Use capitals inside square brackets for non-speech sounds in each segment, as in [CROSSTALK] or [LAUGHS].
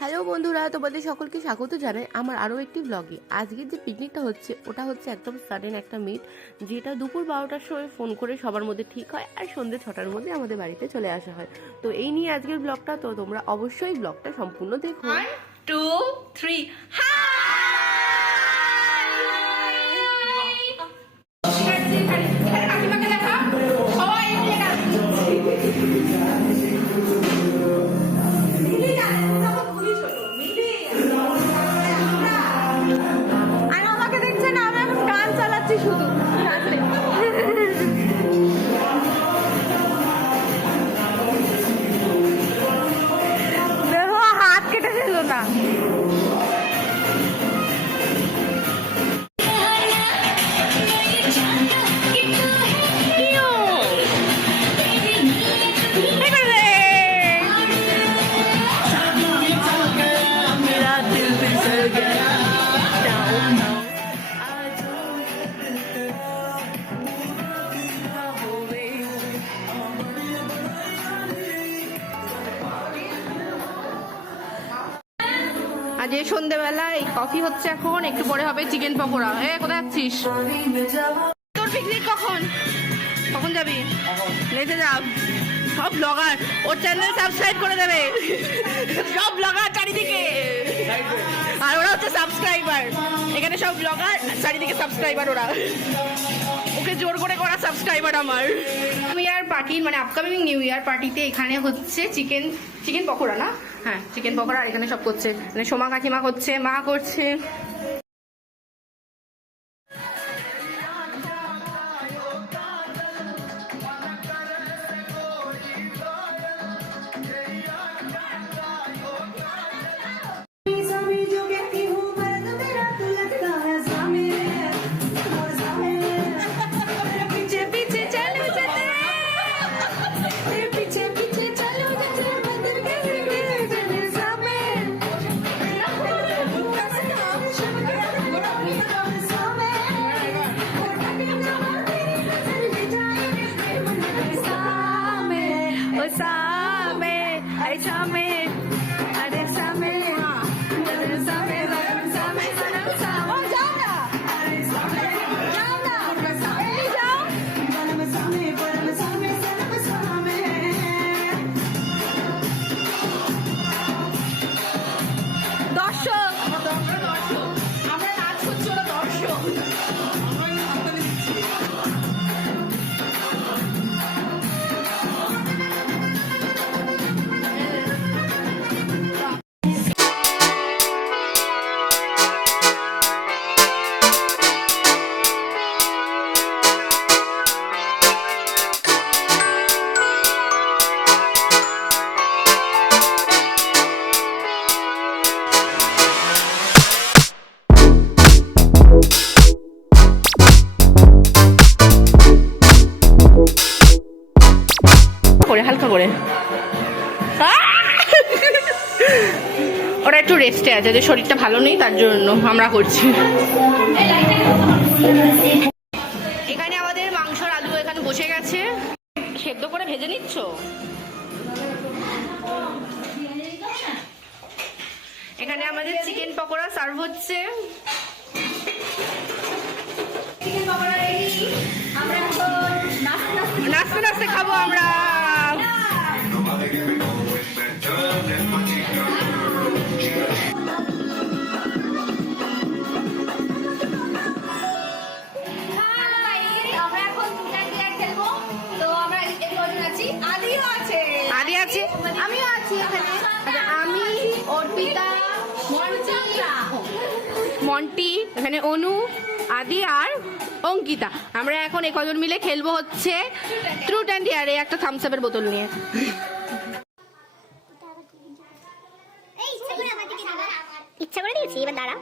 Hello বন্ধুরা, তোমাদের সকলকে স্বাগত জানাই আমার আরও একটি ব্লগে আজকের যে পিকনিকটা হচ্ছে, ওটা হচ্ছে একদম সাডেন একটা মিট যেটা দুপুর বারোটার সময় ফোন করে সবার মধ্যে ঠিক হয় আর সন্ধ্যে ছটার মধ্যে আমাদের বাড়িতে চলে আসা হয়। তো এই নিয়ে আজকের ব্লগটা তো তোমরা অবশ্যই ব্লগটা সম্পূর্ণ দেখো। Two three three. এই সন্ধ্যেবেলা কফি হচ্ছে এখন, একটু পরে হবে চিকেন পকোড়া। এ, কোথায় যাচ্ছিস? তোর পিকনিক কখন? কখন যাবি? লেটে যাব সব ব্লগার ওর চ্যানেল সাবস্ক্রাইব করে দেবে। সব ব্লগার চারিদিকে। আর ওরা হচ্ছে সাবস্ক্রাইবার এখানে সব ব্লগার চারিদিকে সাবস্ক্রাইবার ওরা। ওকে জোর করে করা সাবস্ক্রাইবার আমার। নিউ ইয়ার পার্টি মানে আপকামিং নিউ ইয়ার পার্টিতে এখানে হচ্ছে চিকেন চিকেন পকোড়া না? হ্যাঁ চিকেন পকোড়া আর এখানে সব করছে। মানে সোমা কাকিমা করছে, মা করছে। করে। ওরা একটু রেস্টে আছে যে শরীরটা ভালো নেই তার জন্য আমরা করছি। এখানে আমাদের মাংসর আলু এখানে বসে গেছে। সেদ্ধ করে ভেজে নিচ্ছ? এখানে আমাদের চিকেন পকোড়া সার্ভ হচ্ছে। নাচতে নাচতে খাব আমরা আমরা। আমিও আছি এখানে। আচ্ছা, আমি অর্পিতা মন্টি এখানে অনু আদি আর অঙ্কিতা। আমরা এখন এ কজন মিলে খেলব হচ্ছে ট্রুট অ্যান্ড ইয়ারে একটা থামস আপের বোতল নিয়ে। ইচ্ছা করে দিয়েছি এবার দাঁড়া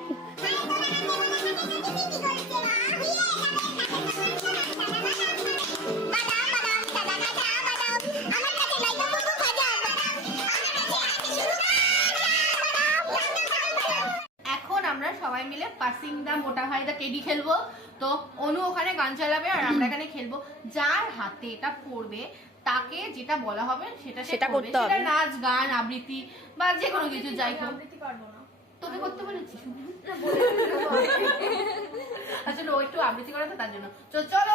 সবাই মিলে পাসিং দা মোটা ভাই দা টেডি খেলব। তো অনু ওখানে গান চালাবে আর আমরা এখানে খেলব। যার হাতে এটা পড়বে তাকে যেটা বলা হবে সেটা সেটা করতে হবে। নাচ গান আবৃত্তি বা যে কোনো কিছু যাই হোক। তোকে করতে বলেছি। আসলে ও একটু আবৃত্তি করা তো তার জন্য। চলো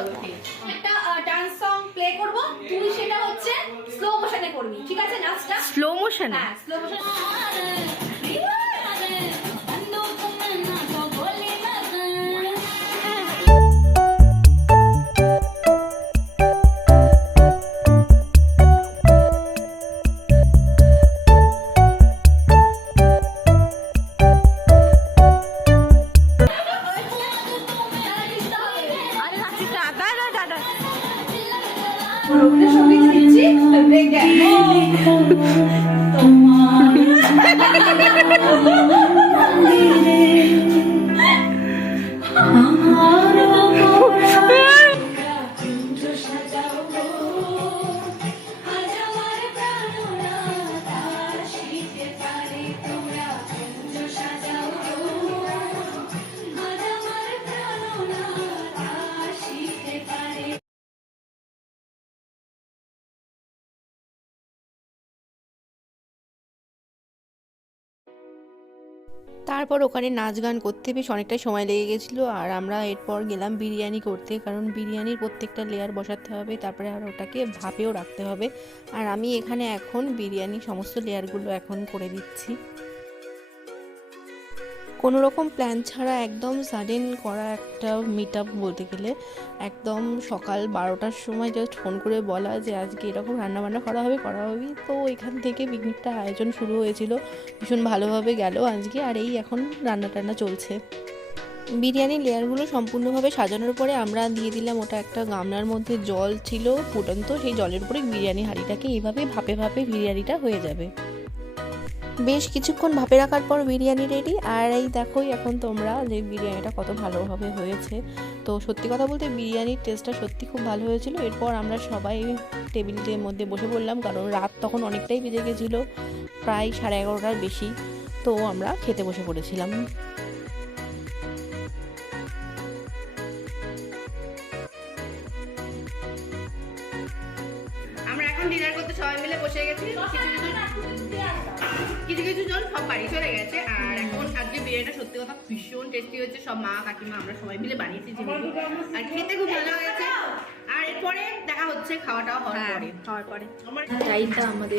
নাচ একটা ডান্স সং প্লে করব তুই সেটা হচ্ছে স্লো মোশনে করবি ঠিক আছে? নাচটা? স্লো মোশনে হ্যাঁ স্লো মোশন Tumawag [LAUGHS] তারপর ওখানে নাচ গান করতে বেশ অনেকটা সময় লেগে গেছিল। আর আমরা এরপর গেলাম বিরিয়ানি করতে, কারণ বিরিয়ানির প্রত্যেকটা লেয়ার বসাতে হবে, তারপরে আর ওটাকে ভাপেও রাখতে হবে। আর আমি এখানে এখন বিরিয়ানি সমস্ত লেয়ারগুলো এখন করে দিচ্ছি। কোনো রকম প্ল্যান ছাড়া একদম সাডেন করা একটা মিট আপ বলতে গেলে, একদম সকাল বারোটার সময় জাস্ট ফোন করে বলা যে আজকে এরকম রান্নাবান্না করা হবে করা হবে। তো এখান থেকে পিকনিকটা আয়োজন শুরু হয়েছিল। ভীষণ ভালোভাবে গেল আজকে আর এই এখন রান্না টান্না চলছে। বিরিয়ানির লেয়ারগুলো সম্পূর্ণভাবে সাজানোর পরে আমরা দিয়ে দিলাম ওটা একটা গামলার মধ্যে জল ছিল ফুটন্ত, সেই জলের উপরে বিরিয়ানি হাঁড়িটাকে এইভাবে ভাপে ভাপে বিরিয়ানিটা হয়ে যাবে। বেশ কিছুক্ষণ ভাপে রাখার পর বিরিয়ানি রেডি আর এই দেখোই এখন তোমরা যে বিরিয়ানিটা কত ভালোভাবে হয়েছে। তো সত্যি কথা বলতে বিরিয়ানির টেস্টটা সত্যি খুব ভালো হয়েছিল। এরপর আমরা সবাই টেবিলের মধ্যে বসে পড়লাম, কারণ রাত তখন অনেকটাই বেজে গেছিল, প্রায় সাড়ে এগারোটার বেশি। তো আমরা খেতে বসে পড়েছিলাম। ডিনার করতে সবাই মিলে বসে গেছি। কিছু কিছু জন সব বাড়ি চলে গেছে আর এখন আজকে বিরিয়ানিটা সত্যি কথা ভীষণ টেস্টি হয়েছে। সব মা কাকিমা আমরা সবাই মিলে বানিয়েছি যেহেতু। আর খেতে খুব ভালো হয়েছে। আর এরপরে দেখা হচ্ছে খাওয়া টাওয়া হওয়ার পরে। খাওয়ার পরে। আমার আমাদের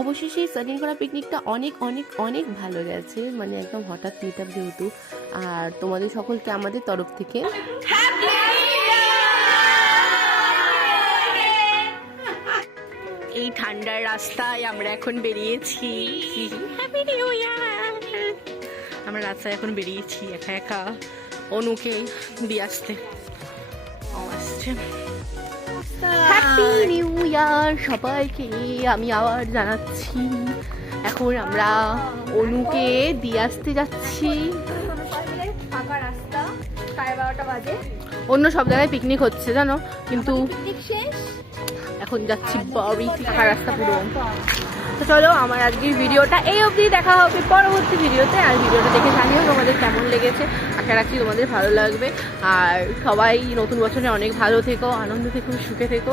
অবশেষে সাদিন করা পিকনিকটা অনেক অনেক অনেক ভালো গেছে। মানে একদম হঠাৎ মিট যেহেতু। আর তোমাদের সকলকে আমাদের তরফ থেকে। এই ঠান্ডার রাস্তায় আমরা এখন বেরিয়েছি। আমরা রাস্তায় এখন বেরিয়েছি, একা একা। অনুকে দিয়ে আসতে। আসছে। হ্যাপি নিউ ইয়ার সবাইকে আমি আবার জানাচ্ছি। এখন আমরা অনুকে দিয়ে আসতে যাচ্ছি। ফাঁকা রাস্তা সাড়ে বারোটা বাজে অন্য সব জায়গায় পিকনিক হচ্ছে জানো? কিন্তু এখন যাচ্ছি বাড়ি ফাঁকা রাস্তা পুরো। তো চলো, আমার আজকের ভিডিওটা এই অবধি দেখা হবে পরবর্তী ভিডিওতে। আর ভিডিওটা দেখে জানিও তোমাদের কেমন লেগেছে। আশা রাখছি তোমাদের ভালো লাগবে। আর সবাই নতুন বছরে অনেক ভালো থেকো, আনন্দ থেকো, সুখে থেকো।